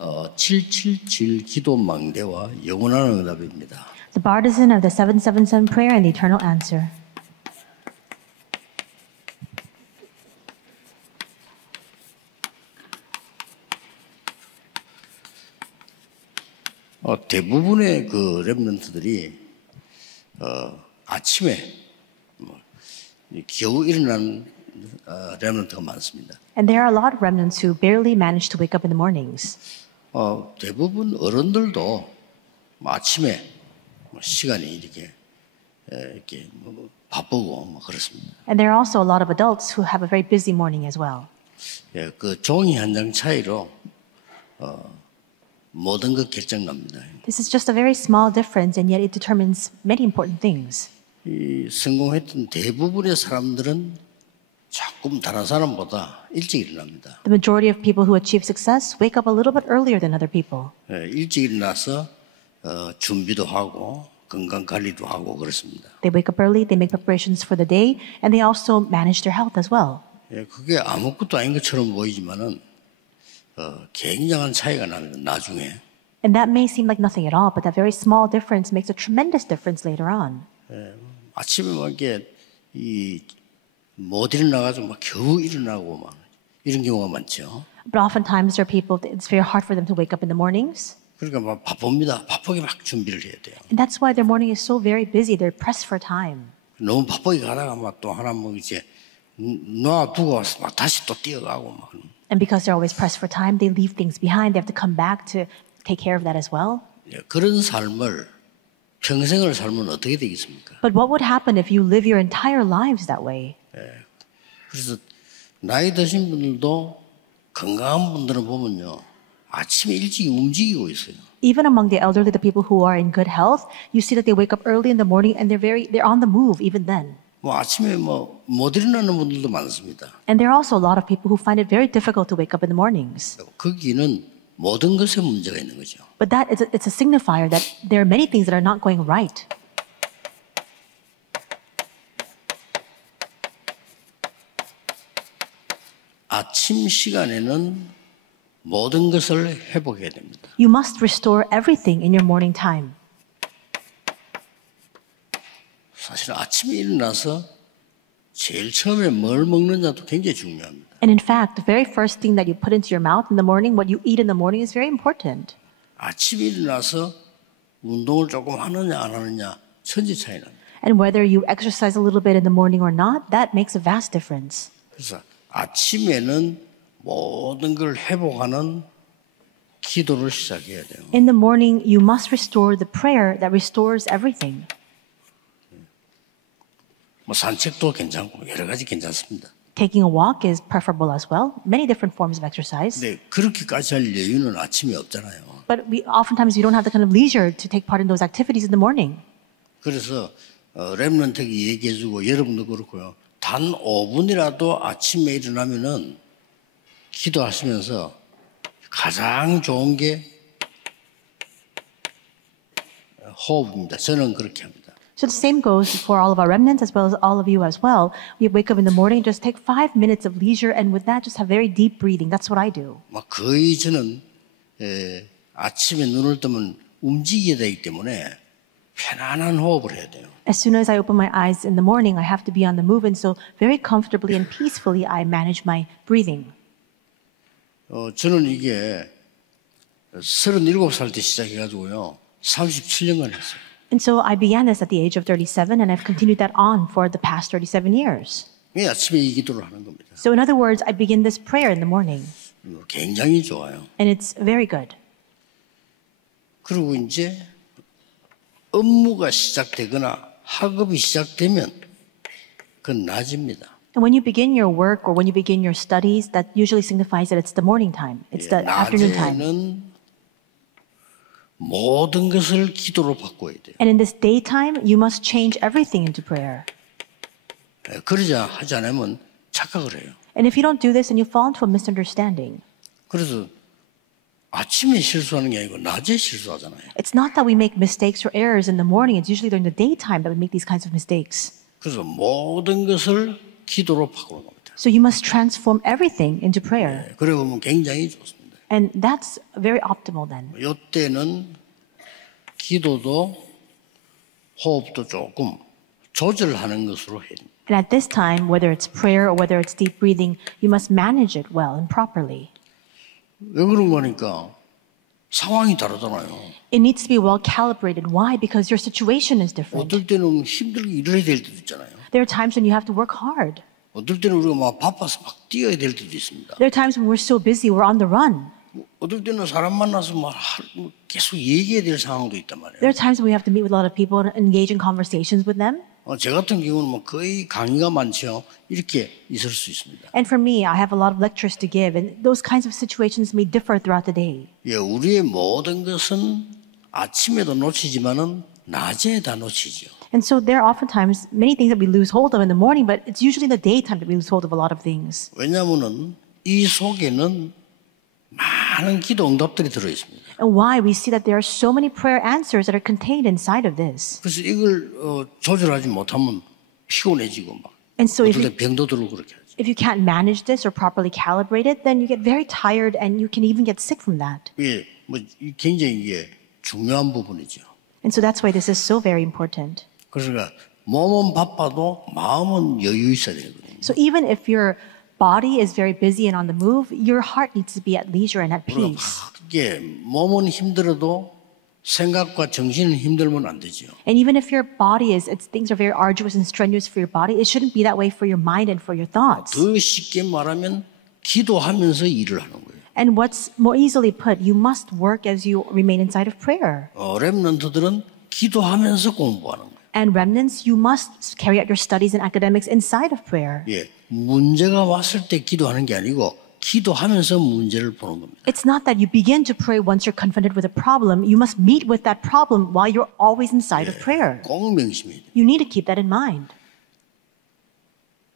777 기도 망대와 영원한 응답입니다. The partisan of the 777 prayer and the eternal answer. 대부분의 그 렘넌트들이 아침에 겨우 일어나는 렘넌트가 많습니다. And there are a lot of remnants who barely manage to wake up in the mornings. 대부분 어른들도 아침에 시간이 이렇게 바쁘고 그렇습니다. And there are also a lot of adults who have a very busy morning as well. 그 종이 한 장 차이로 모든 것 결정납니다. This is just a very small difference, and yet it determines many important things. 이 성공했던 대부분의 사람들은 조금 다른 사람보다 일찍 일어납니다. The majority of people who achieve success wake up a little bit earlier than other people. 일찍 일어나서 준비도 하고 건강 관리도 하고 그렇습니다. They wake up early, they make preparations for the day, and they also manage their health as well. 그게 아무것도 아닌 것처럼 보이지만은 굉장한 차이가 납니다. 나중에. And that may seem like nothing at all, but that very small difference makes a tremendous difference later on. 아침에 막 이렇게 못 일어나가지고 막 겨우 일어나고 막 이런 경우가 많죠. But oftentimes there are people, it's very hard for them to wake up in the mornings. 그러니까 막 바쁩니다. 바쁘게 막 준비를 해야 돼요. And that's why their morning is so very busy. They're pressed for time. 너무 바쁘게 가다가 막 또 하나 뭐 이제 놔두고 막 다시 또 뛰어가고 막. And because they're always pressed for time, they leave things behind. They have to come back to take care of that as well. 그런 삶을 평생을 살면 어떻게 되겠습니까? But what would happen if you live your entire lives that way? 그래서 나이 드신 분들도 건강한 분들은 보면요 아침에 일찍 움직이고 있어요. Even among the elderly, the people who are in good health, you see that they wake up early in the morning and they're on the move even then. 뭐 아침에 못 일어나는 분들도 많습니다. And there are also a lot of people who find it very difficult to wake up in the mornings. 거기는 모든 것에 문제가 있는 거죠. But it's a signifier that there are many things that are not going right. 아침 시간에는 모든 것을 회복해야 됩니다. You must restore everything in your morning time. 사실 아침에 일어나서 제일 처음에 뭘 먹느냐도 굉장히 중요합니다. And in fact, the very first thing that you put into your mouth in the morning, what you eat in the morning is very important. 아침에 일어나서 운동을 조금 하느냐 안 하느냐 천지 차이 납니다. And whether you exercise a little bit in the morning or not, that makes a vast difference. 그래서 아침에는 모든 걸 회복하는 기도를 시작해야 돼요. In the morning, you must restore the prayer that restores everything. 뭐 산책도 괜찮고 여러 가지 괜찮습니다. Taking a walk is preferable as well. Many different forms of exercise. 근데 그렇게까지 할 여유는 아침에 없잖아요. But oftentimes we don't have the kind of leisure to take part in those activities in the morning. 그래서 렘넌트에게 얘기해주고 여러분도 그렇고요. 단 5분이라도 아침에 일어나면은 기도하시면서 가장 좋은 게 호흡입니다. 저는 그렇게 합니다. So the same goes for all of our remnants as well as all of you as well. We wake up in the morning, just take 5 minutes of leisure, and with that, just have very deep breathing. That's what I do. 막 거의 저는 아침에 눈을 뜨면 움직여야 되기 때문에 편안한 호흡을 해야 돼요. As soon as I open my eyes in the morning, I have to be on the move, and so very comfortably and peacefully, I manage my breathing. 저는 이게 37살 때 시작해가지고요, 37년간 했어요. And so I began this at the age of 37, and I've continued that on for the past 37 years. 아침에 이 기도를 하는 겁니다. So in other words, I begin this prayer in the morning, 굉장히 좋아요. and it's very good. 그리고 이제 업무가 시작되거나 학업이 시작되면 그건 낮입니다. And when you begin your work or when you begin your studies, that usually signifies that it's the morning time. It's the afternoon time. 낮에는 모든 것을 기도로 바꿔야 돼요. And in this daytime, you must change everything into prayer. 하지 않으면 착각을 해요. And if you don't do this, then you fall into a misunderstanding. 그래서 아침에 실수하는 게 아니고 낮에 실수하잖아요. It's not that we make mistakes or errors in the morning. It's usually during the daytime that we make these kinds of mistakes. 그래서 모든 것을 기도로 바꾸는 겁니다. So you must transform everything into prayer. 그래 보면 굉장히 좋습니다. And that's very optimal then. 이때는 기도도 호흡도 조금 조절하는 것으로 해야 됩니다. And at this time, whether it's prayer or whether it's deep breathing, you must manage it well and properly. 왜 그런 거니까 상황이 다르잖아요. It needs to be well calibrated. Why? Because your situation is different. 어떨 때는 힘들게 일해야 될 때도 있잖아요. There are times when you have to work hard. 어떨 때는 우리가 막 바빠서 막 뛰어야 될 때도 있습니다. There are times when we're so busy, we're on the run. 어떨 때는 사람 만나서 막 계속 얘기해야 될 상황도 있단 말이에요. There are times when we have to meet with a lot of people and engage in conversations with them. 제 같은 경우는 뭐 거의 강의가 많죠. 이렇게 있을 수 있습니다. And for me, I have a lot of lectures to give, and those kinds of situations may differ throughout the day. 예, 우리의 모든 것은 아침에도 놓치지만은 낮에 다 놓치죠. And so there are oftentimes many things that we lose hold of in the morning, but it's usually in the daytime that we lose hold of a lot of things. 왜냐하면은 이 속에는 많은 기도 응답들이 들어 있습니다. And why? We see that there are so many prayer answers that are contained inside of this. 그래서 이걸 조절하지 못하면 피곤해지고 막 And so 어떨 때 병도 들고 그렇게 하죠. if you can't manage this or properly calibrate it, then you get very tired and you can even get sick from that. 예, 뭐 굉장히 이게 중요한 부분이죠. And so that's why this is so very important. 그러니까 몸은 바빠도 마음은 여유 있어야 되거든요. So even if your body is very busy and on the move, your heart needs to be at leisure and at peace. 이게 몸은 힘들어도 생각과 정신은 힘들면 안 되죠. And even if your body things are very arduous and strenuous for your body, it shouldn't be that way for your mind and for your thoughts. 더 쉽게 말하면 기도하면서 일을 하는 거예요. And what's more easily put, you must work as you remain inside of prayer. 렘넌트들은 기도하면서 공부하는 거예요. And remnants, you must carry out your studies and academics inside of prayer. 예, 문제가 왔을 때 기도하는 게 아니고 기도하면서 문제를 보는 겁니다. It's not that you begin to pray once you're confronted with a problem. You must meet with that problem while you're always inside of prayer. 꼭 명심해야 돼요. You need to keep that in mind.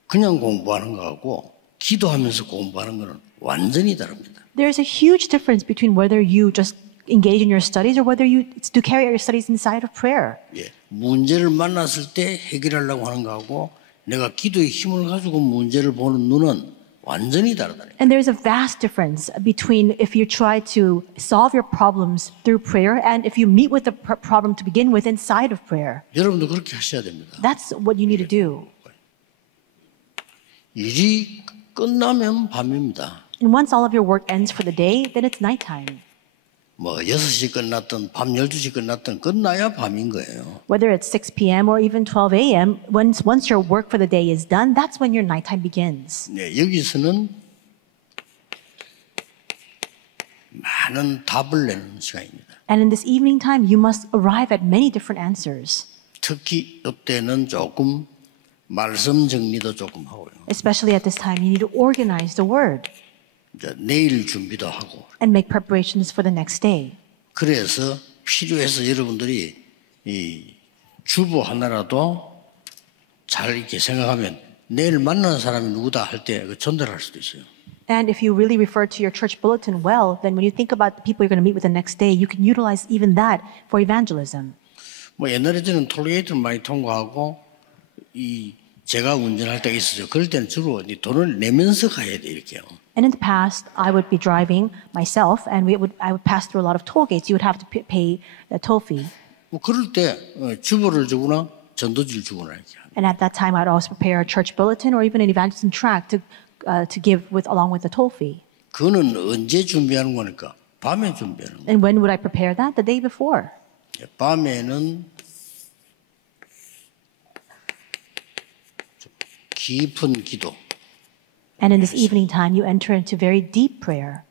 그냥 공부하는 거하고 기도하면서 공부하는 거는 완전히 다릅니다. There's a huge difference between whether you just engage in your studies or whether you do carry out your studies inside of prayer. 예, 문제를 만났을 때 해결하려고 하는 거하고 내가 기도의 힘을 가지고 문제를 보는 눈은 완전히 다르다. And there's a vast difference between if you try to solve your problems through prayer and if you meet with the problem to begin with inside of prayer. 여러분도 그렇게 하셔야 됩니다. That's what you need to do. 일이 끝나면 밤입니다. And once all of your work ends for the day, then it's nighttime. 뭐 6시 끝났든 밤 12시 끝났든 끝나야 밤인 거예요. Whether it's 6 p.m. or even 12 a.m., once your work for the day is done, that's when your nighttime begins. 네, 여기서는 많은 답을 내는 시간입니다. And in this evening time, you must arrive at many different answers. 특히 이때는 조금 말씀 정리도 조금 하고요. Especially at this time, you need to organize the word 이제 내일 준비도 하고. and make preparations for the next day. 그래서 필요해서 여러분들이 이 주보 하나라도 잘 이렇게 생각하면 내일 만나는 사람이 누구다 할 때 전달할 수도 있어요. And if you really refer to your church bulletin well, then when you think about the people you're going to meet with the next day, you can utilize even that for evangelism. 뭐 옛날에 저는 톨게이트를 많이 통과하고 이 제가 운전할 때가 있었죠. 그럴 때는 주로 돈을 내면서 가야 돼 이렇게요. And in the past, I would be driving myself, and I would pass through a lot of toll gates. You would have to pay a toll fee. 뭐 그럴 때 주보를 주거나 전도지를 주거나 이렇게. And at that time, I'd also prepare a church bulletin or even an evangelism tract to give along with the toll fee. 그거는 언제 준비하는 거니까 밤에 준비하는 거예요. And when would I prepare that? The day before. 밤에는 깊은 기도. And in this evening time, you enter into very deep prayer.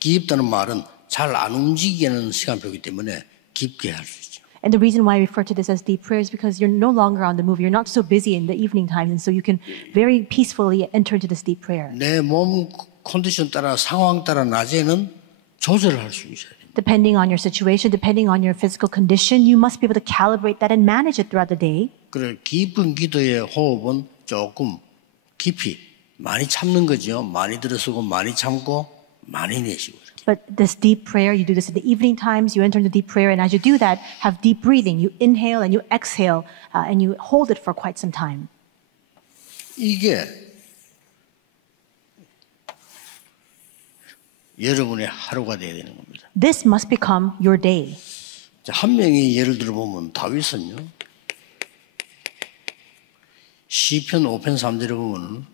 깊다는 말은 잘 안 움직이는 시간표이기 때문에 깊게 할 수 있죠. And the reason why I refer to this as deep prayer is because you're no longer on the move. You're not so busy in the evening times, and so you can very peacefully enter into this deep prayer. 내 몸 컨디션 따라 상황 따라 낮에는 조절할 수 있어야 돼요. Depending on your situation, depending on your physical condition, you must be able to calibrate that and manage it throughout the day. 그래 깊은 기도의 호흡은 조금 깊이 많이 참는 거죠. 많이 들어서고 많이 참고 많이 내쉬고 이렇게. But this deep prayer, you do this in the evening times, you enter into deep prayer, and as you do that, have deep breathing. You inhale and you exhale, and you hold it for quite some time. 이게 여러분의 하루가 되어야 되는 겁니다. This must become your day. 한 명이 예를 들어 보면 다윗은요. 시편 5편 3절에 보면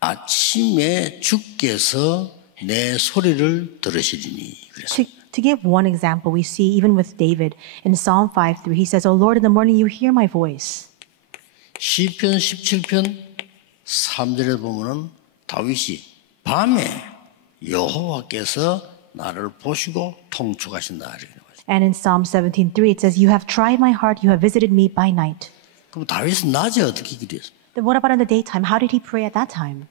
아침에 주께서 내 소리를 들으시리니 그랬어요. To give one example, we see even with David in Psalm 5:3, he says, "O Lord, in the morning you hear my voice." 시편 17편 3절에 보면은 다윗이 밤에 여호와께서 나를 보시고 통촉하신다 이렇게 나와요. And in Psalm 17:3, it says, "You have tried my heart, you have visited me by night." 그럼 다윗은 낮에 어떻게 기도했어요? Then what about in the daytime? How did he pray at that time?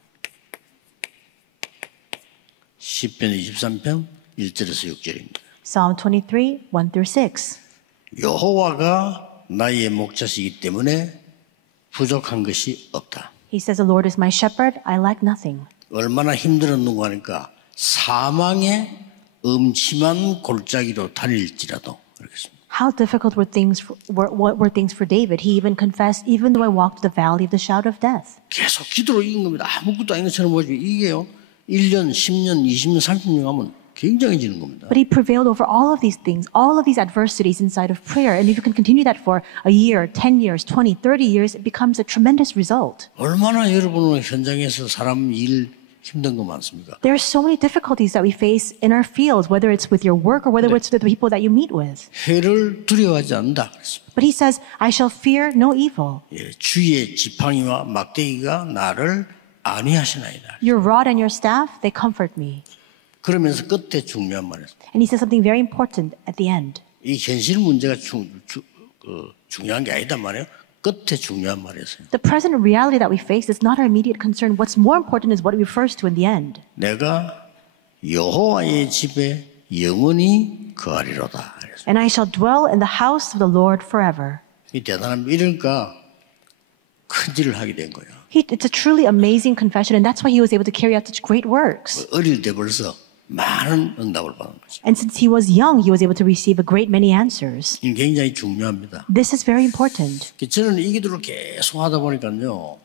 시편 23편 1절에서 6절입니다. Psalm 23, 1-6. 여호와가 나의 목자시기 때문에 부족한 것이 없다. He says, "The Lord is my shepherd, I lack nothing." 얼마나 힘들었는가 하니까 사망의 음침한 골짜기로 다닐지라도 그렇겠습니다. How difficult were things for David? He even confessed, "Even though I walked the valley of the shadow of death." 계속 기도로 이긴 겁니다. 아무것도 아닌 것처럼 보이지만 이게요. 1년, 10년, 20년, 30년 하면 굉장해지는 겁니다. But he prevailed over all of these things, all of these adversities inside of prayer. And if you can continue that for a year, 10 years, 20, 30 years, it becomes a tremendous result. 얼마나 여러분은 현장에서 사람 일 힘든 거 많습니까? There are so many difficulties that we face in our fields, whether it's with your work or whether it's with the people that you meet with. 해를 두려워하지 않는다 그랬습니다. But he says, "I shall fear no evil. 예, 주의 지팡이와 막대기가 나를 안위하시나이다. Your rod and your staff, they comfort me." 그러면서 끝에 중요한 말이었어요. And he says something very important at the end. 이 현실 문제가 중요한 게 아니다 말이에요. 끝에 중요한 말이었어요. The present reality that we face is not our immediate concern. What's more important is what he refers to in the end. 내가 여호와의 집에 영원히 거하리로다. 그랬어요. And I shall dwell in the house of the Lord forever. 이 대단한 이러니까 큰 일을 하게 된 거예요. It's a truly amazing confession, and that's why he was able to carry out such great works. 어릴 때 벌써 많은 응답을 받은 거죠. And since he was young, he was able to receive a great many answers. 이게 굉장히 중요합니다. This is very important. 저는 이 기도를 계속 하다 보니까요.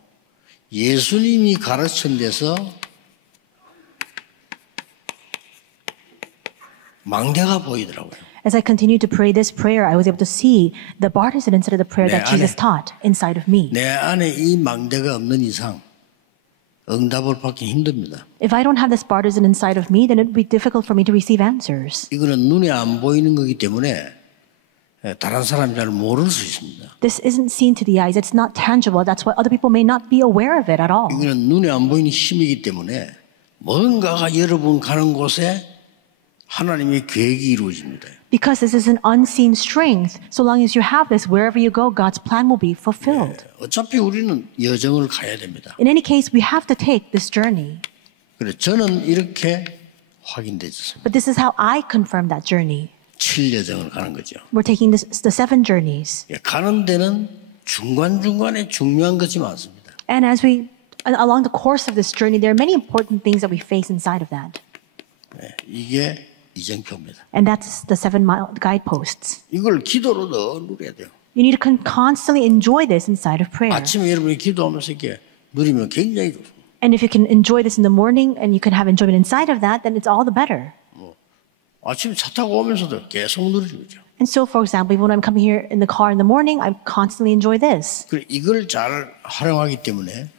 예수님이 가르친 데서 망대가 보이더라고요. As I continued to pray this prayer, I was able to see the partisan inside of the prayer that Jesus taught inside of me. 내 안에 이 망대가 없는 이상 응답을 받기 힘듭니다. If I don't have this partisan inside of me, then it would be difficult for me to receive answers. 이거는 눈에 안 보이는 거기 때문에 다른 사람이 잘 모를 수 있습니다. This isn't seen to the eyes. It's not tangible. That's why other people may not be aware of it at all. 이거는 눈에 안 보이는 힘이기 때문에 뭔가가 여러분 가는 곳에 하나님의 계획이 이루어집니다. Because this is an unseen strength. So long as you have this, wherever you go, God's plan will be fulfilled. 어차피 우리는 여정을 가야 됩니다. In any case, we have to take this journey. 그래 저는 이렇게 확인되었습니다. But this is how I confirm that journey. 7여정을 가는 거죠. We're taking the 7 journeys. 가는 데는 중간중간에 중요한 것이 많습니다. And as we, along the course of this journey, there are many important things that we face inside of that. 이게 이정표입니다. And that's the 7-mile guideposts. 이걸 기도로 더 누려야 돼요. You need to constantly enjoy this inside of prayer. 아침에 여러분이 기도하면서 이렇게 누리면 굉장히 좋습니다. And if you can enjoy this in the morning and you can have enjoyment inside of that, then it's all the better. 아침에 차 타고 오면서도 계속 누리는 거죠. And so, for example, even when I'm coming here in the car in the morning, I constantly enjoy this. 그래 이걸 잘 활용하기 때문에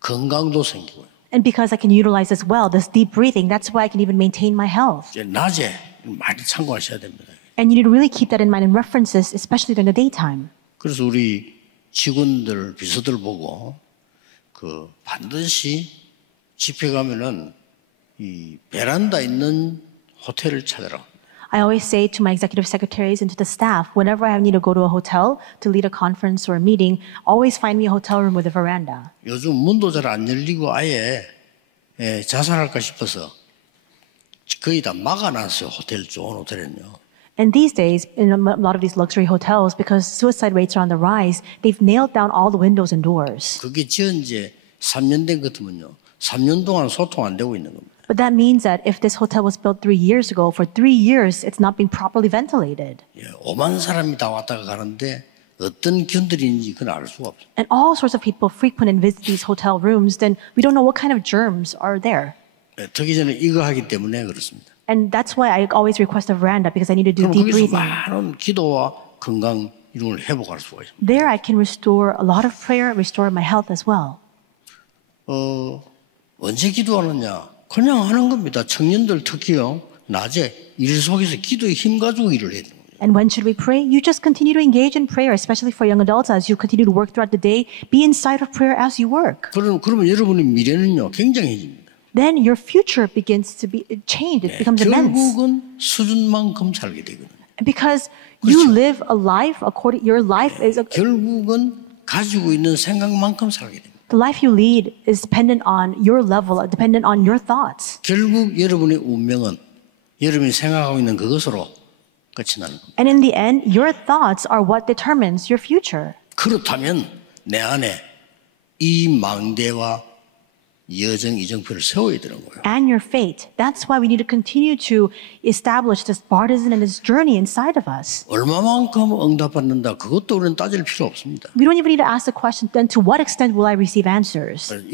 건강도 생기고요. And because I can utilize this well, this deep breathing, that's why I can even maintain my health. 이제 낮에 많이 참고하셔야 됩니다. And you need to really keep that in mind in references, especially during the daytime. 그래서 우리 직원들, 비서들 보고 그 반드시 집회 가면은 이 베란다 있는 호텔을 찾아라. I always say to my executive secretaries and to the staff, whenever I need to go to a hotel to lead a conference or a meeting, always find me a hotel room with a veranda. 요즘 문도 잘 안 열리고 아예 자살할까 싶어서 거의 다 막아놨어요. 호텔 좋은 호텔은요. And these days, in a lot of these luxury hotels, because suicide rates are on the rise, they've nailed down all the windows and doors. 그게 지은 지 3년 된 것 같으면요. 3년 동안 소통 안 되고 있는 겁니다. But that means that if this hotel was built 3 years ago, for 3 years, it's not being properly ventilated. 5만 사람이 다 왔다가 가는데 어떤 균들인지 그건 알 수가 없어요. And all sorts of people frequent and visit these hotel rooms, then we don't know what kind of germs are there. 듣기 전에 이거 하기 때문에 그렇습니다. And that's why I always request a veranda because I need to do 그럼 deep 거기서 breathing. 많은 기도와 건강 이런 걸 회복할 수가 있습니다. There I can restore a lot of prayer, restore my health as well. 언제 기도하느냐? 그냥 하는 겁니다. 청년들 특히요. 낮에 일 속에서 기도에 힘 가지고 일을 해야 돼요. And when should we pray? You just continue to engage in prayer, especially for young adults as you continue to work throughout the day. Be inside of prayer as you work. 그러면 여러분의 미래는요 굉장해집니다. Then your future begins to be changed. It becomes immense. 결국은 수준만큼 살게 되거든요. Because you live a life according, your life is, 결국은 가지고 있는 생각만큼 살게 됩니다. the life you lead is dependent on your level, dependent on your thoughts. 결국 여러분의 운명은 여러분이 생각하고 있는 그것으로 끝이 나는 겁니다. And in the end, your thoughts are what determines your future. 그렇다면 내 안에 이 망대와 여정 이정표를 세워야 되는 거예요. And your fate. That's why we need to continue to establish this partisan and this journey inside of us. 얼마만큼 응답받는다 그것도 우리는 따질 필요 없습니다. We don't even need to ask the question, then to what extent will I receive answers? 7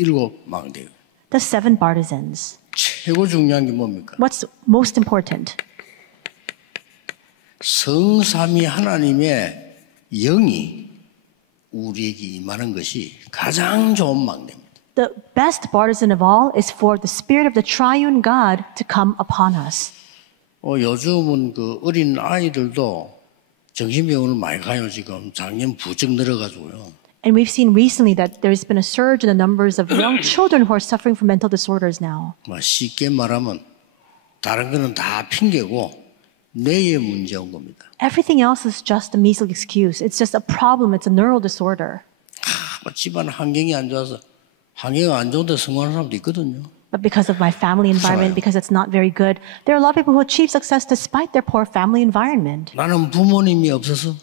망대. The 7 partisans. 최고 중요한 게 뭡니까? What's most important? 성삼위 하나님의 영이 우리에게 임하는 것이 가장 좋은 망대입니다. The best partisan of all is for the Spirit of the Triune God to come upon us. 요즘은 그 어린 아이들도 정신병원을 많이 가요. 지금 작년 부쩍 늘어가지고요. And we've seen recently that there's been a surge in the numbers of young children who are suffering from mental disorders now. 쉽게 말하면 다른 거는 다 핑계고 뇌의 문제인 겁니다. Everything else is just a measly excuse. It's just a problem. It's a neural disorder. 집안 환경이 안 좋아서 환경이 안 좋은데 성공하는 사람도 있거든요. But because of my family environment, because it's not very good, there are a lot of people who achieve success despite their poor family environment. 나는 부모님이 없어서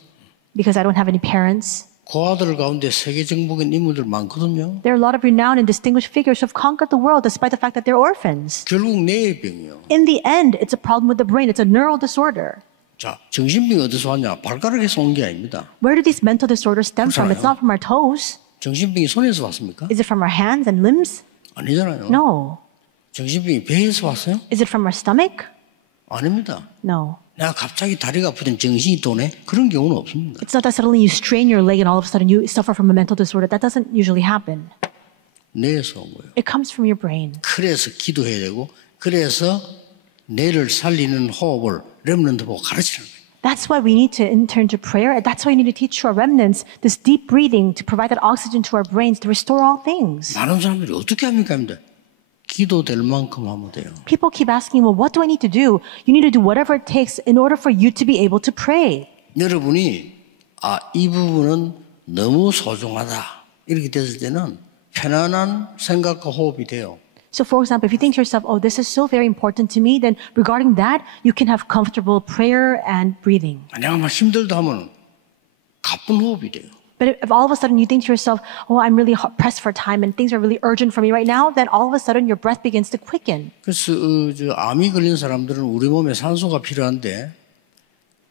Because I don't have any parents. 고아들 가운데 세계 정복인 인물들 많거든요. There are a lot of renowned and distinguished figures who have conquered the world despite the fact that they're orphans. 결국 뇌의 병이요. In the end, it's a problem with the brain. It's a neural disorder. 자, 정신병이 어디서 왔냐? 발가락에서 온 게 아닙니다. Where do these mental disorders stem from? It's 그렇잖아요. not from our toes. 정신병이 손에서 왔습니까? Is it from our hands and limbs? 아니잖아요. No. 정신병이 배에서 왔어요? Is it from our stomach? 아닙니다. No. 내가 갑자기 다리가 아프더니 정신이 도네? 그런 경우는 없습니다. It's not that suddenly you strain your leg and all of a sudden you suffer from a mental disorder. That doesn't usually happen. 뇌에서 온 거예요. It comes from your brain. 그래서 기도해야 되고 그래서 뇌를 살리는 호흡을 렘넌트 보고 가르치는 거예요. That's why we need to turn to prayer. And that's why we need to teach our remnants this deep breathing to provide that oxygen to our brains to restore all things. 많은 사람들이 어떻게 합니까? 합니다. 기도될 만큼 하면 돼요. People keep asking, well, what do I need to do? You need to do whatever it takes in order for you to be able to pray. 여러분이 이 부분은 너무 소중하다 이렇게 됐을 때는 편안한 생각과 호흡이 돼요. So for example, if you think to yourself, oh, this is so very important to me, then regarding that, you can have comfortable prayer and breathing. 내가 막 힘들다 하면 가쁜 호흡이 돼요. But if all of a sudden you think to yourself, oh, I'm really pressed for time and things are really urgent for me right now, then all of a sudden your breath begins to quicken. 그래서 암이 걸린 사람들은 우리 몸에 산소가 필요한데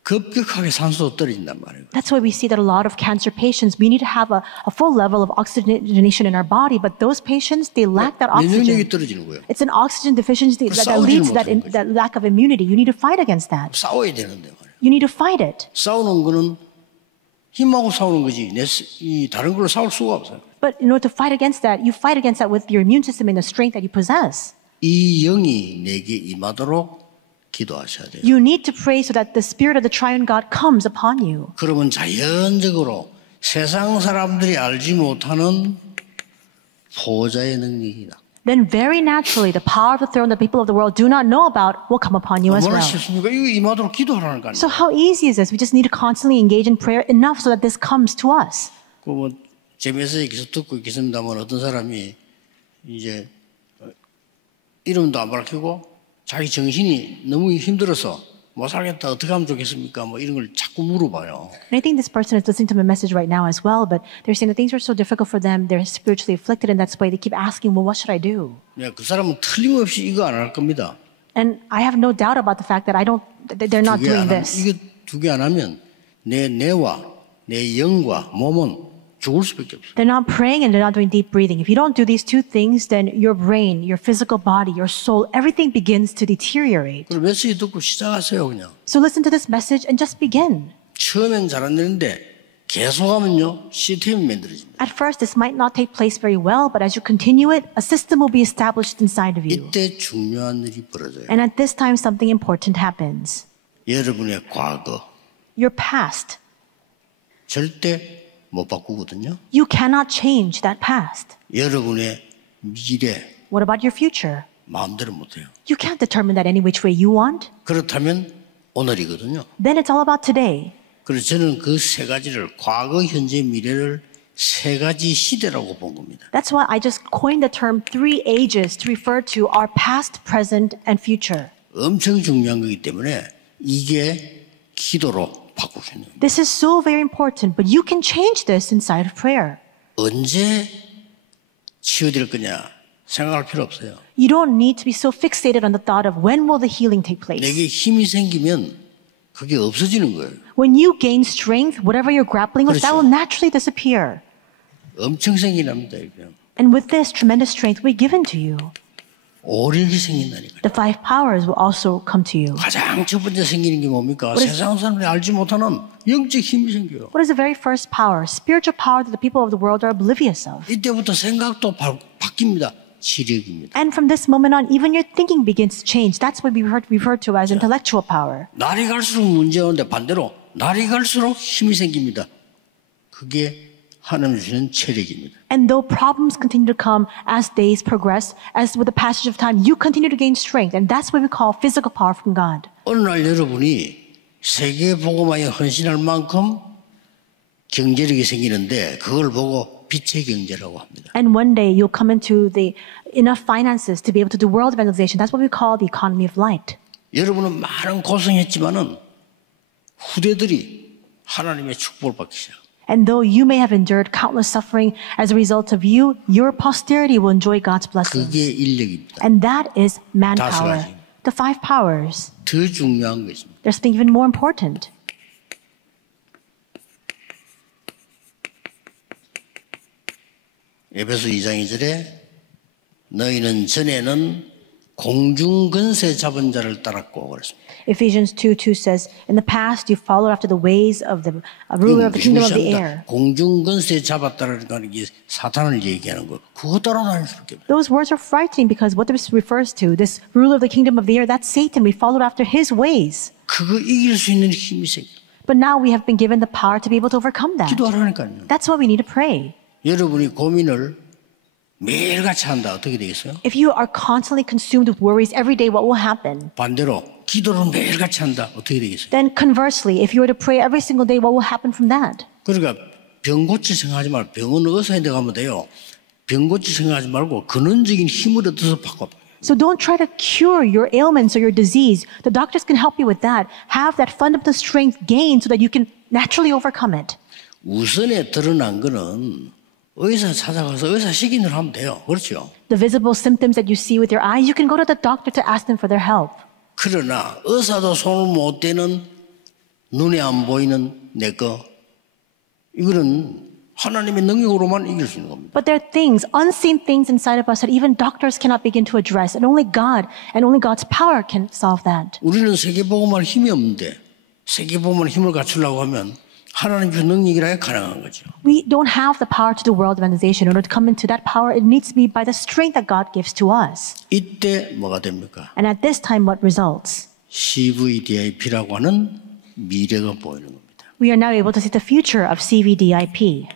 급격하게 산소도 떨어진단 말이에요. That's why we see that a lot of cancer patients, we need to have a full level of oxygenation in our body, but those patients, they lack that 면역력이 oxygen. 떨어지는 거예요. It's an oxygen deficiency that 싸우지를 leads to 못하는 거죠. that lack of immunity. You need to fight against that. 싸워야 되는데 말이에요. You need to fight it. 싸우는 거는 힘하고 싸우는 거지 다른 걸로 싸울 수가 없어요. But in order to fight against that, you fight against that with your immune system and the strength that you possess. 이 영이 내게 임하도록 기도하셔야 돼요. You need to pray so that the Spirit of the Triune God comes upon you. 그러면 자연적으로 세상 사람들이 알지 못하는 보호자의 능력이다. Then very naturally, the power of the throne that people of the world do not know about will come upon you as 얼마나 well. 쉽습니까? 이거 임하도록 기도하라는 거 아니에요? So how easy is this? We just need to constantly engage in prayer enough so that this comes to us. 뭐 재미있어 계속 듣고 있겠습니다만 어떤 사람이 이제 이름도 안 밝히고 자기 정신이 너무 힘들어서 못 살겠다 어떻게 하면 좋겠습니까? 뭐 이런 걸 자꾸 물어봐요. And I think this person is listening to my message right now as well, but they're saying that things are so difficult for them, they're spiritually afflicted, and that's why they keep asking, well, what should I do? 그 사람은 틀림없이 이거 안 할 겁니다. And I have no doubt about the fact that they're not doing this. 이거 두 개 안 하면 내 뇌와 내 영과 몸은 죽을 수밖에 없어요. They're not praying and they're not doing deep breathing. If you don't do these two things, then your brain, your physical body, your soul, everything begins to deteriorate. 그럼 메시지 듣고 시작하세요 그냥. So listen to this message and just begin. 처음엔 잘 안 되는데 계속하면요 시스템이 만들어집니다. At first, this might not take place very well, but as you continue it, a system will be established inside of you. 이때 중요한 일이 벌어져요. And at this time, something important happens. 여러분의 과거 Your past, 절대 못 바꾸거든요. you cannot change that past. 여러분의 미래 What about your future? 마음대로 못해요. You can't determine that any which way you want. 그렇다면 오늘이거든요. Then it's all about today. 그래서 저는 그 세 가지를 과거, 현재, 미래를 세 가지 시대라고 본 겁니다. That's why I just coined the term 3 ages to refer to our past, present, and future. 엄청 중요한 거기 때문에 이게 기도로 바꿀 수 있는 겁니다. This is so very important, but you can change this inside of prayer. 언제 치유될 거냐 생각할 필요 없어요. You don't need to be so fixated on the thought of when will the healing take place. 내게 힘이 생기면 그게 없어지는 거예요. When you gain strength, whatever you're grappling with, that 그렇죠. will naturally disappear. 엄청 생기납니다. 이게. And with this tremendous strength will be given to you. 오력이 생긴다니까요. The 5 powers will also come to you. 가장 첫 번째 생기는 게 뭡니까? 세상 사람들이 알지 못하는 영적 힘이 생겨요. What is the very first power? Spiritual power that the people of the world are oblivious of. 이때부터 생각도 바뀝니다. 지력입니다. And from this moment on, even your thinking begins to change. That's what we refer to as intellectual power. 날이 갈수록 문제가 오는데 반대로 날이 갈수록 힘이 생깁니다. 그게 하나님 주시는 체력입니다. And though problems continue to come as days progress, as with the passage of time, you continue to gain strength. And that's what we call physical power from God. 어느 날 여러분이 세계 복음화에 헌신할 만큼 경제력이 생기는데 그걸 보고 빛의 경제라고 합니다. And one day you'll come into the enough finances to be able to do world evangelization. That's what we call the economy of light. 여러분은 많은 고생했지만은 후대들이 하나님의 축복을 받기 시작. And though you may have endured countless suffering as a result of you, your posterity will enjoy God's blessings. 그게 인력입니다. And that is manpower. 가지. The 5 powers. 더 중요한 거 있습니다. There's something even more important. 에베소 2장 2절에 너희는 전에는 공중 권세 잡은 자를 따랐고 그랬습니다. Ephesians 2:2 says, in the past you followed after the ways of the ruler of the kingdom of the air. 공중 권세 잡았다라는 건 이게 사탄을 얘기하는 거. 그거 따라다닐 수밖에 없어요. Those words are frightening because what this refers to, this ruler of the kingdom of the air, that's Satan. We followed after his ways. 그거 이길 수 있는 힘이 생겨. But now we have been given the power to be able to overcome that. 기도하라니까요. That's why we need to pray. 여러분이 고민을 매일같이 한다 어떻게 되겠어요? If you are constantly consumed with worries every day, what will happen? 반대로 기도를 매일같이 한다 어떻게 되겠어요? Then conversely, if you were to pray every single day, what will happen from that? 그러니까 병 고칠 생각하지 말고 병원 의사한테 가면 돼요. 병 고칠 생각하지 말고 근원적인 힘을 얻어서 바꿔. So don't try to cure your ailments or your disease. The doctors can help you with that. Have that fundamental strength gained so that you can naturally overcome it. 우선에 드러난 거는 의사 찾아가서 의사 시킨을 하면 돼요. 그렇죠? The visible symptoms that you see with your eyes, you can go to the doctor to ask them for their help. 그러나 의사도 손을 못 대는 눈에 안 보이는 내 거 이거는 하나님의 능력으로만 이길 수 있는 겁니다. But there are things, unseen things inside of us that even doctors cannot begin to address. And only God and only God's power can solve that. 우리는 세계복음할 힘이 없는데 세계복음할 힘을 갖추려고 하면 하나님 주 능력이라야 가능한 거죠. We don't have the power to do world evangelization. In order to come into that power, it needs to be by the strength that God gives to us. 이때 뭐가 됩니까? And at this time, what results? CVDIP라고 하는 미래가 보이는 겁니다. We are now able to see the future of CVDIP.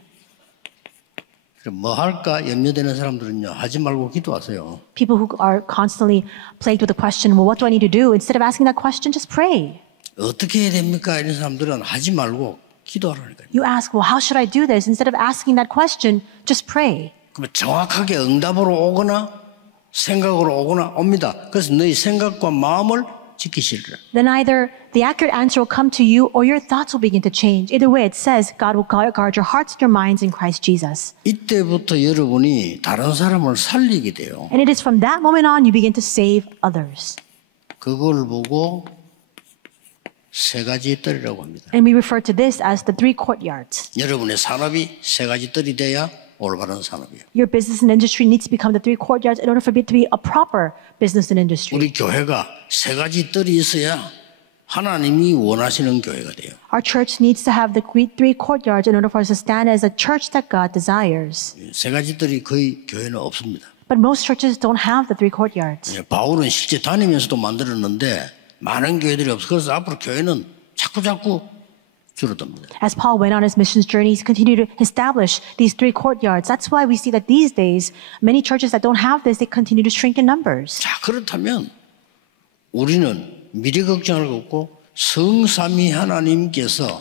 뭐 할까 염려되는 사람들은요 하지 말고 기도하세요. People who are constantly plagued with the question, well, what do I need to do? Instead of asking that question, just pray. 어떻게 해야 됩니까? 이런 사람들은 하지 말고 기도하라니까요. You ask, well, how should I do this? Instead of asking that question, just pray. 그러면 정확하게 응답으로 오거나 생각으로 오거나 옵니다. 그래서 너희 생각과 마음을 지키시리라. Then either the accurate answer will come to you or your thoughts will begin to change. Either way, it says God will guard your hearts and your minds in Christ Jesus. 이때부터 여러분이 다른 사람을 살리게 돼요. And it is from that moment on you begin to save others. 그걸 보고 세 가지의 뜰이라고 합니다. And we refer to this as the three courtyards. 여러분의 산업이 세 가지 뜰이 돼야 올바른 산업이에요. Your business and industry needs to become the three courtyards in order for it to be a proper business and industry. 우리 교회가 세 가지 뜰이 있어야 하나님이 원하시는 교회가 돼요. Our church needs to have the three courtyards in order for us to stand as a church that God desires. 세 가지 뜰이 거의 교회는 없습니다. But most churches don't have the three courtyards. 바울은 실제 다니면서도 만들었는데 많은 교회들이 없어. 그래서 앞으로 교회는 자꾸 줄어듭니다. As Paul went on his missions journey, he continued to establish these three courtyards. That's why we see that these days, many churches that don't have this, they continue to shrink in numbers. 자, 그렇다면 우리는 미래 걱정을 갖고 성삼위 하나님께서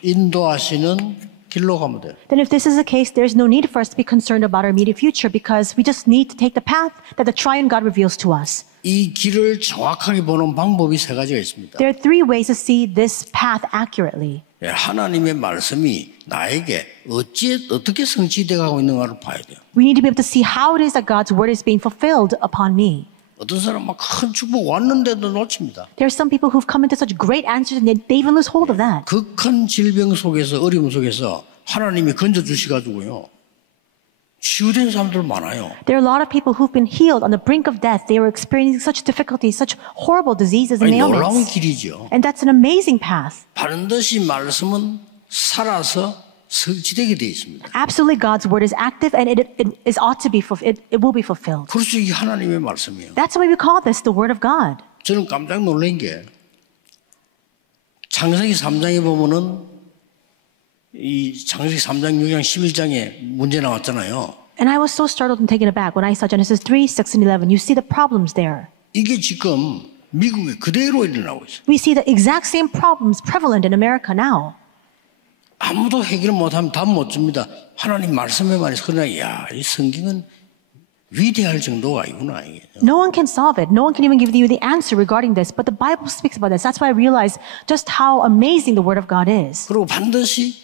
인도하시는 길로 가면 돼요. Then if this is the case, there's no need for us to be concerned about our immediate future because we just need to take the path that the triune God reveals to us. 이 길을 정확하게 보는 방법이 세 가지가 있습니다. There are three ways to see this path accurately. 하나님의 말씀이 나에게 어떻게 성취되어 가고 있는가를 봐야 돼요. We need to be able to see how it is that God's word is being fulfilled upon me. 어떤 사람 막 큰 축복 왔는데도 놓칩니다. There are some people who've come into such great answers and yet they even lose hold of that. 극한 질병 속에서 어려움 속에서 하나님이 건져 주시가지고요. 치유된 사람들 많아요. There are a lot of people who've been healed on the brink of death. They were experiencing such difficulties, such horrible diseases and 아니, 놀라운 ailments. 길이죠. And that's an amazing path. 반드시 말씀은 살아서 성취되게 되어 있습니다. Absolutely, God's word is active and it is ought to be it will be fulfilled. 그래서 이게 하나님의 말씀이에요. That's why we call this the word of God. 저는 깜짝 놀란 게 창세기 3장에 보면은 이 창세기 3장, 6장, 11장에 문제 나왔잖아요. And I was so startled and taken aback when I saw Genesis 3, 6, and 11. You see the problems there. 이게 지금 미국에 그대로 일어나고 있어요. We see the exact same problems prevalent in America now. 아무도 해결 못하면 답 못 줍니다. 하나님 말씀에만 있어. 그러나 이 성경은 위대할 정도가 아니구나. 이게. No one can solve it. No one can even give you the answer regarding this. But the Bible speaks about this. That's why I realized just how amazing the word of God is. 그리고 반드시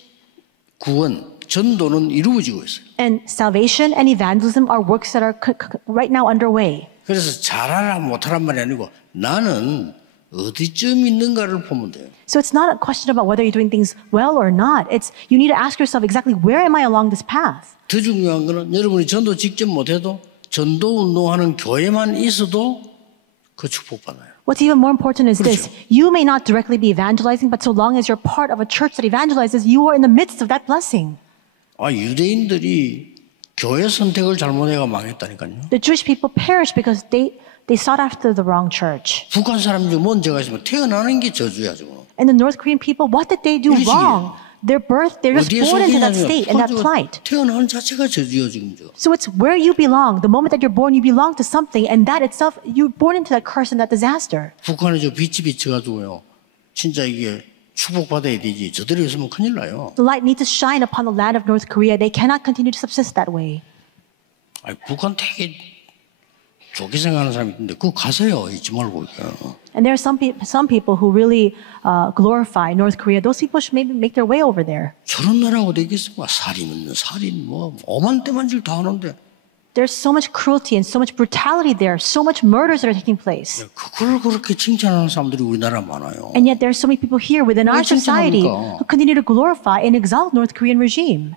구원, 전도는 이루어지고 있어요. And salvation and evangelism are works that are right now underway. 그래서 잘하라 못하란 말이 아니고 나는 어디쯤 있는가를 보면 돼요. So it's not a question about whether you're doing things well or not. It's you need to ask yourself exactly where am I along this path? 더 중요한 거는 여러분이 전도 직접 못해도 전도 운동하는 교회만 있어도 그 축복받아요. What's even more important is this. You may not directly be evangelizing, but so long as you're part of a church that evangelizes, you are in the midst of that blessing. 유대인들이 교회 선택을 잘못해가 망했다니까요. The Jewish people perished because they sought after the wrong church. 북한 사람 중 뭔죄가 있으면 태어나는 게 저주야 지금. And the North Korean people, what did they do wrong? They're just born into that state and that plight. 태어나는 자체가 저주요 지금. So it's where you belong. The moment that you're born, you belong to something, and that itself, you're born into that curse and that disaster. 북한에 빛이 비쳐가지고요. 진짜 이게 축복받아야 되지. 저들이 있으면 큰일 나요. The light needs to shine upon the land of North Korea. They cannot continue to subsist that way. 북한 되게 좋게 생각하는 사람이 있는데 그거 가세요. 잊지 말고. And there are some people who really glorify North Korea. Those people should maybe make their way over there. 저런 나라가 되겠습니까? 살인 오만 대만질 다 하는데. There's so much cruelty and so much brutality there. So much murders that are taking place. 그걸 그렇게 칭찬하는 사람들이 우리나라 많아요. And yet there are so many people here within our society who continue to glorify and exalt North Korean regime.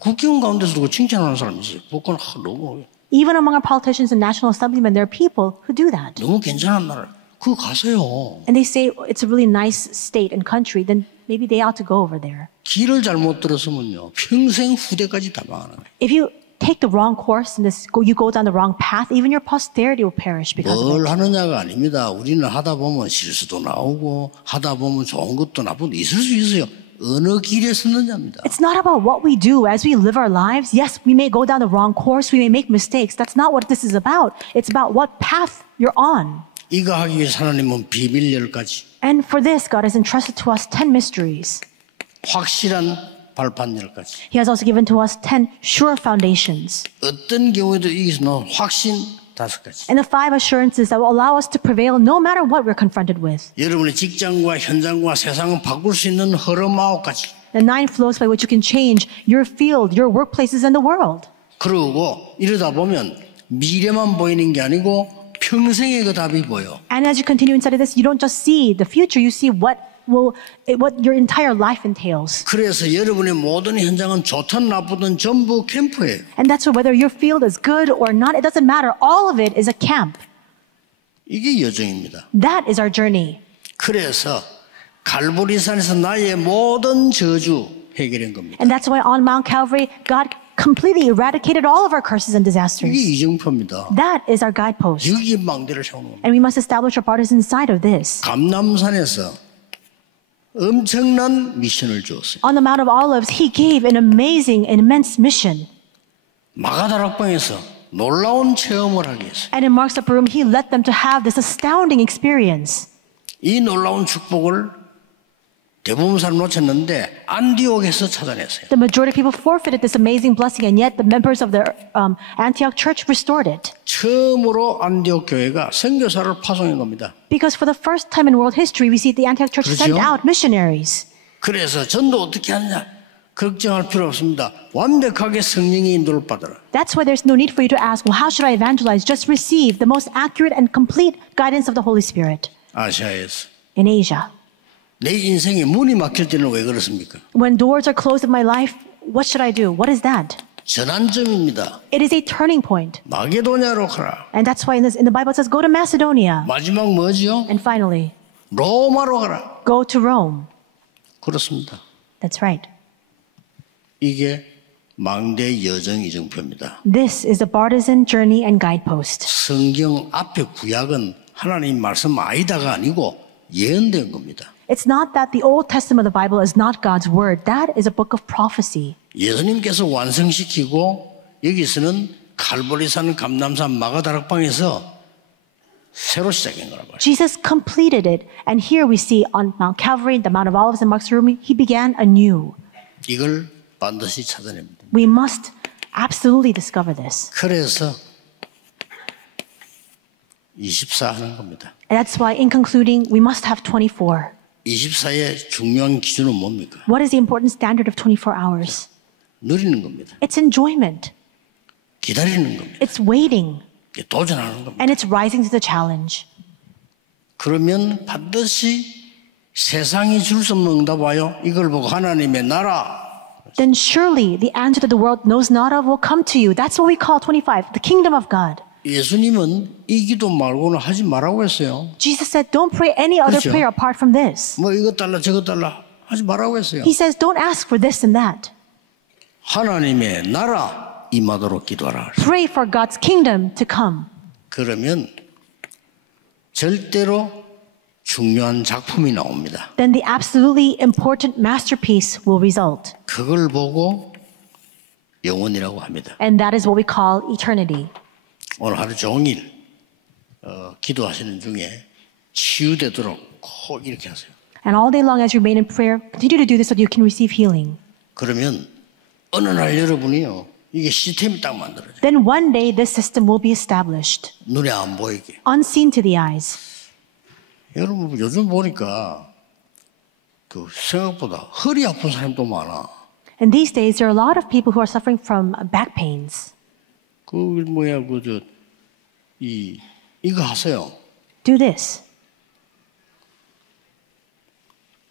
국회의원 가운데서도 그 칭찬하는 사람이 있어요. 그건 너무. Even among our politicians and national assemblymen, there are people who do that. 너무 괜찮은 나라. 그거 가세요. And they say it's a really nice state and country. Then maybe they ought to go over there. 길을 잘못 들었으면요, 평생 후대까지 다 망하는 거예요. If you take the wrong course and you go down the wrong path, even your posterity will perish because of 뭘 it. 하느냐가 아닙니다. 우리는 하다 보면 실수도 나오고 하다 보면 좋은 것도 나쁜 것도 있을 수 있어요. 어느 길에 섰느냐입니다. It's not about what we do as we live our lives. Yes, we may go down the wrong course. We may make mistakes. That's not what this is about. It's about what path you're on. 이거 하기 위해서 하나님은 비밀 10가지, And for this, God has entrusted to us 10 mysteries. 확실한 발판 10가지. He has also given to us 10 sure foundations. 어떤 경우에도 이기서 놓은 확신 5가지. And the 5 assurances that will allow us to prevail no matter what we're confronted with. 여러분의 직장과 현장과 세상을 바꿀 수 있는 흐름 9가지. The 9 flows by which you can change your field, your workplaces, and the world. 그러고 이러다 보면 미래만 보이는 게 아니고 평생의 그 답이 보여. And as you continue inside of this, you don't just see the future, you see what what your entire life entails. 그래서 여러분의 모든 현장은 좋든 나쁘든 전부 캠프예요. And that's why whether your field is good or not, it doesn't matter. All of it is a camp. 이게 여정입니다. That is our journey. 그래서 갈보리산에서 나의 모든 저주 해결한 겁니다. And that's why on Mount Calvary, God completely eradicated all of our curses and 이게 disasters. 이정표입니다. That is our guidepost. 여기 망대를 세우는 겁니다. And we must establish our borders inside of this. 감람산에서 엄청난 미션을 주었어요. On the Mount of Olives, he gave an amazing, immense mission. 마가다락방에서 놀라운 체험을 하게 했어요. And in Mark's upper room, he led them to have this astounding experience. 이 놀라운 축복을 대부분 사람 놓쳤는데 안디옥에서 찾아냈어요. The majority of people forfeited this amazing blessing, and yet the members of the Antioch church restored it. 처음으로 안디옥 교회가 선교사를 파송한 겁니다. Because for the first time in world history, we see the Antioch church sent 그렇죠? out missionaries. 그래서 전도 어떻게 하느냐 걱정할 필요 없습니다. 완벽하게 성령의 인도를 받아라. That's why there's no need for you to ask, well, how should I evangelize? Just receive the most accurate and complete guidance of the Holy Spirit. 아시아에서 In Asia, 내 인생에 문이 막힐 때는 왜 그렇습니까? when doors are closed in my life, what should I do? What is that? 전환점입니다. It is a turning point. 마게도냐로 가라. And that's why in the Bible it says, go to Macedonia. 마지막 뭐지요? And finally, 로마로 가라. go to Rome. 그렇습니다. That's right. 이게 망대 여정 이정표입니다. This is the partisan journey and guidepost. 성경 앞에 구약은 하나님 말씀 아이다가 아니고 예언된 겁니다. It's not that the Old Testament of the Bible is not God's word. That is a book of prophecy. 예수님께서 완성시키고 여기서는 갈보리산 감람산 마가다락방에서 새로 시작한 거라고 해요. Jesus completed it. And here we see on Mount Calvary, the Mount of Olives, and Mark's room, he began anew. 이걸 반드시 찾아냅니다. We must absolutely discover this. 그래서 24 하는 겁니다. And that's why, in concluding, we must have 24. 24의 중요한 기준은 뭡니까? What is the important standard of 24 hours? 누리는 겁니다. It's enjoyment. 기다리는 겁니다. It's waiting. 도전하는 겁니다. And it's rising to the challenge. 그러면 반드시 세상이 줄 수 없는 응답 와요. 이걸 보고 하나님의 나라. Then surely the answer that the world knows not of will come to you. That's what we call 25, the kingdom of God. 예수님은 이 기도 말고는 하지 말라고 했어요. Jesus said, don't pray any other 그렇죠. prayer apart from this. 뭐 이것 달라 저것 달라 하지 말라고 했어요. He says, don't ask for this and that. 하나님의 나라 임하도록 기도하라. Pray for God's kingdom to come. 그러면 절대로 중요한 작품이 나옵니다. Then the absolutely important masterpiece will result. 그걸 보고 영혼이라고 합니다. And that is what we call eternity. 오늘 하루 종일 기도하시는 중에 치유되도록 꼭 이렇게 하세요. And all day long as you remain in prayer, continue to do this so that you can receive healing. 그러면 어느 날 여러분이요 이게 시스템이 딱 만들어져요. Then one day this system will be established, 눈에 안 보이게. unseen to the eyes. 여러분 요즘 보니까 그 생각보다 허리 아픈 사람도 많아. And these days there are a lot of people who are suffering from back pains. 그 뭐야 이거 하세요. Do this.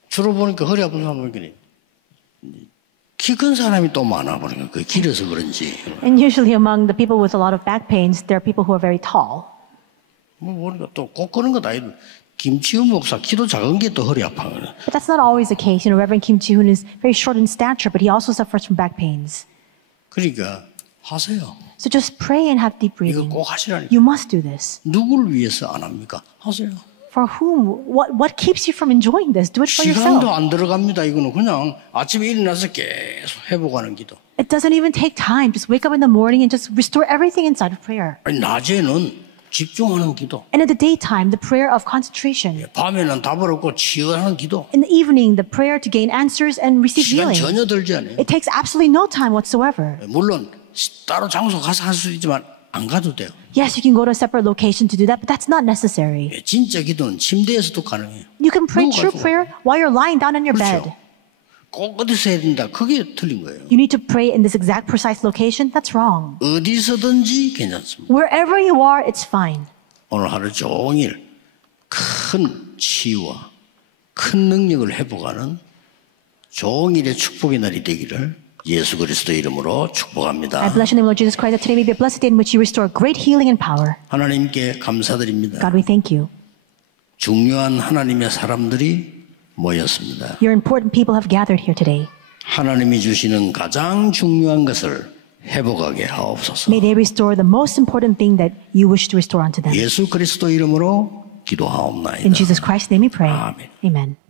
주로 보니까 허리 아픈 사람 보니까 키 큰 사람이 또 많아 보니까 그 길어서 그런지. And usually among the people with a lot of back pains, there are people who are very tall. 뭐 보니까 또 꼭 그런 것 아니고 김치훈 목사 키도 작은 게 또 허리 아파. But that's not always the case. You know, Reverend Kim Ji-hoon is very short in stature, but he also suffers from back pains. 그러니까 하세요. So just pray and have deep 이거 breathing. 꼭 하시라니까. You must do this. 누구를 위해서 안 합니까? 하세요. For whom? What keeps you from enjoying this? Do it for 시간도 yourself. 안 들어갑니다. 이거는 그냥 아침에 일어나서 계속 회복하는 기도. It doesn't even take time. Just wake up in the morning and just restore everything inside of prayer. 아니, 낮에는 집중하는 기도. And in the daytime, the prayer of concentration. 밤에는 답을 얻고 치유하는 기도. In the evening, the prayer to gain answers and receive 시간 healing. 전혀 들지 않아요. It takes absolutely no time whatsoever. 물론 따로 장소 가서 할 수 있지만 안 가도 돼요. Yes, you can go to a separate location to do that, but that's not necessary. 진짜 기도는 침대에서도 가능해요. You can pray 누워 true 가지고. prayer while you're lying down on your 그렇죠. bed. 꼭 어디서 해야 된다. 그게 틀린 거예요. You need to pray in this exact precise location. That's wrong. 어디서든지 괜찮습니다. Wherever you are, it's fine. 오늘 하루 종일 큰 치유와 큰 능력을 회복하는 좋은 일의 축복의 날이 되기를 예수 그리스도 이름으로 I 축복합니다. bless you in the name of Lord Jesus Christ that today may be a blessed day in which you restore great healing and power. 하나님께 감사드립니다. God, we thank you. 중요한 하나님의 사람들이 모였습니다. Your important people have gathered here today. 하나님이 주시는 가장 중요한 것을 회복하게 하옵소서. May they restore the most important thing that you wish to restore unto them. 예수 그리스도 이름으로 In 기도하옵나이다. Jesus Christ's name we pray. 아멘. Amen.